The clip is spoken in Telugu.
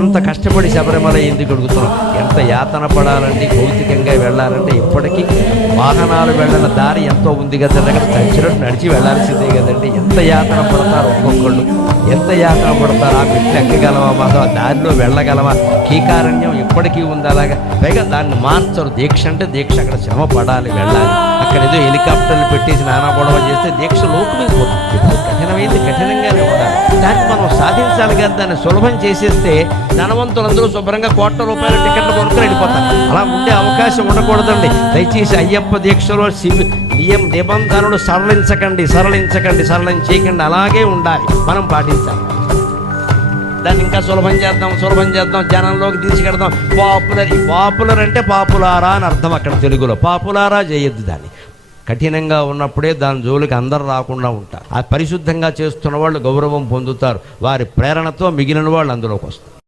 అంత కష్టపడి శబరిమల ఎందుకు అడుగుతున్నాం? ఎంత యాతన పడాలండి భౌతికంగా వెళ్ళాలంటే? ఇప్పటికీ వాహనాలు వెళ్ళిన దారి ఎంతో ఉంది కదండి, అక్కడ చచ్చినట్టు నడిచి వెళ్ళాల్సిందే కదండి. ఎంత యాతన పడతారు ఒక్కొక్కళ్ళు, ఎంత యాతన పడతారు. ఆ మెట్లు ఎక్కగలవా మాధవ, దారిలో వెళ్ళగలవా? కీకారణ్యం ఇప్పటికీ ఉంది అలాగా. పైగా దాన్ని మార్చరు. దీక్ష అంటే దీక్ష, అక్కడ శ్రమ పడాలి, వెళ్ళాలి. అక్కడ ఏదో హెలికాప్టర్లు పెట్టేసి నానా గొడవ చేస్తే దీక్ష లోకుమైపోతుంది. కఠినమైంది కఠినంగానే ఉండాలి. దాన్ని మనం సాధించాలి కదా. దాన్ని సులభం చేసేస్తే ధనవంతులందరూ శుభ్రంగా కోట్ల రూపాయల టికెట్లు కొనుక్కొని వెళ్ళిపోతారు. అలా ఉండే అవకాశం ఉండకూడదండి. దయచేసి అయ్యప్ప దీక్షలో నిబంధనలు సరళించకండి, సరళం చేయకండి. అలాగే ఉండాలి, మనం పాటించాలి. దాన్ని ఇంకా సులభం చేద్దాం, జనంలోకి తీసుకెడదాం. పాపులర్ అంటే పాపులారా అని అర్థం అక్కడ తెలుగులో. పాపులారా చేయొద్దు. దాన్ని కఠినంగా ఉన్నప్పుడే దాని జోలికి అందరు రాకుండా ఉంటారు. ఆ పరిశుద్ధంగా చేస్తున్న వాళ్ళు గౌరవం పొందుతారు. వారి ప్రేరణతో మిగిలిన వాళ్ళు అందులోకి వస్తారు.